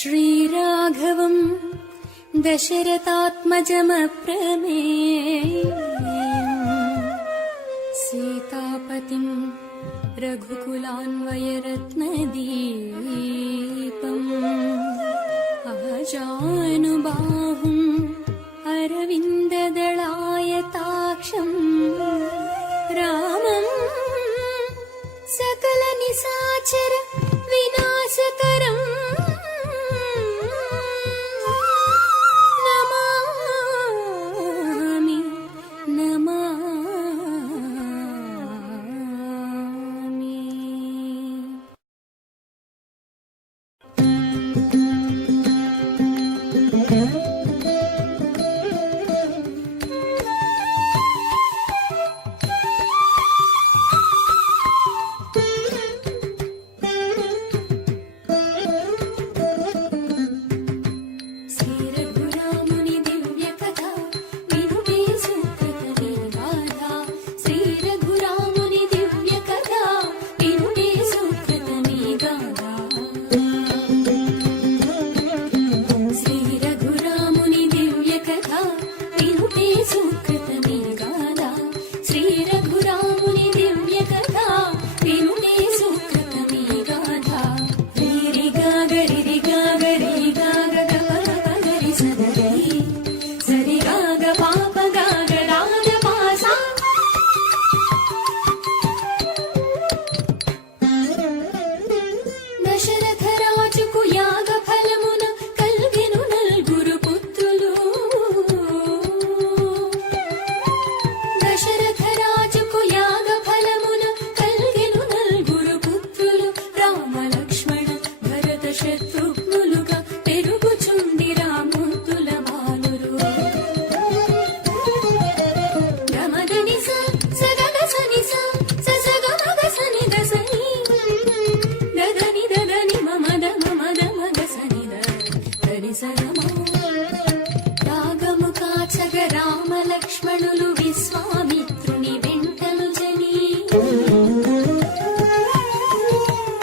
श्रीराघवं दशरथात्मजमप्रमेयम् सीतापतिं रघुकुलान्वयरत्नदीपम् अजानुबाहुम् अरविन्ददलायताक्षम् रामं सकलनिशाचर विनाशकरम् రామలక్ష్మణులు విశ్వామిత్రుని వెంటను జని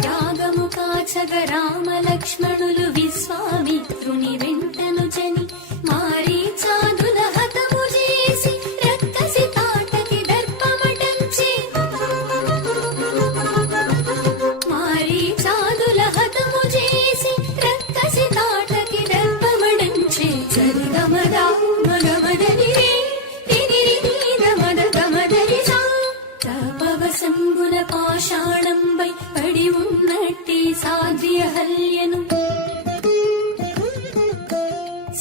రాగము కాచగ రామలక్ష్మణులు విశ్వామిత్రుని వెంటను జని మారీచాదుల హతము చేసి రక్కసి తాటకి దర్పమటంచి మారీచాదుల హతము చేసి రక్కసి తాటకి దర్పమడంచి సరిగమదా సంగుల పాషాణంబై పడి ఉన్నట్టి సాధ్యహల్యను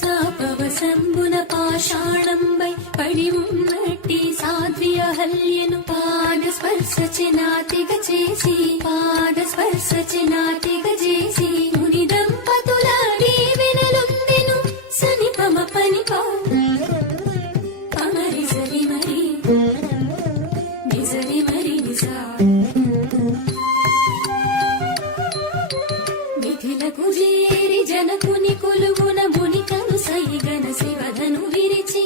సాపవసంబున పాషాణంబై పడి ఉన్నట్టి సాధ్యహల్యను పాదస్పర్శచినాతిగ చేసి ముని దంపతుల దీవెనలొందెను సనిపమ పనిపా పమరి సరి మరి నిజరి మరి నిజా మిథిలకు చేరి జనకుని కొలువున మునికను సైగన శివధను విరిచి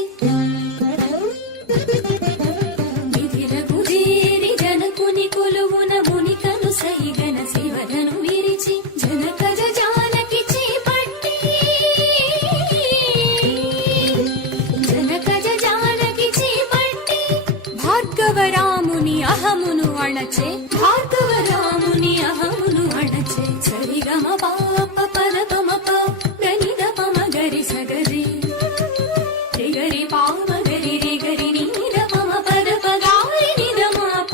మిథిలకు చేరి జనకుని కొలువున మునికను సైగన శివధను విరిచి జనకజ జానకి చేపట్టి భార్గవరాముని అహమును అణచే సరిగమ పాప పద పమ గనిద పమ గరి సగరి రిగరి పామ గరి రిగరి నీద పమ పద పగారి నిద మాప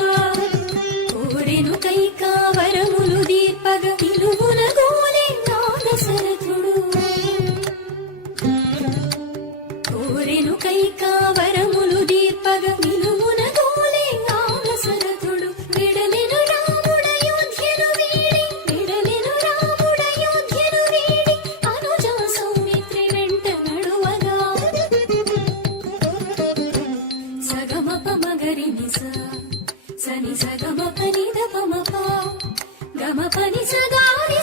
కోరెను కైకావరములు దీపగ తిలుగున గోలే నాగసరథుడు కోరెను కైకావరములు దీపగ నిలువున గోలే నాగసరథుడు విడలెను రాముడయోధ్యను వీడి అనుజా సౌమిత్రి వెంట నడువగా సగమ పమ గరి నిస సని సగమ పని ద పమ ప గమ పని సగారి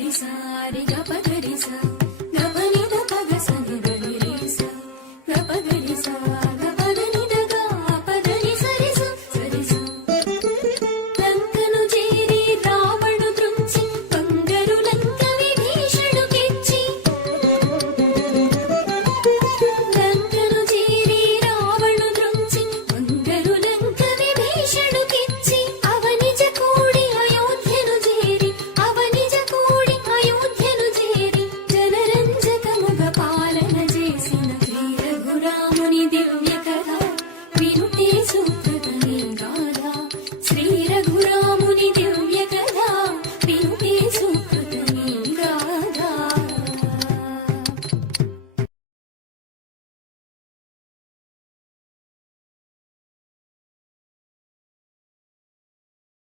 గరి సారి గప గరి సా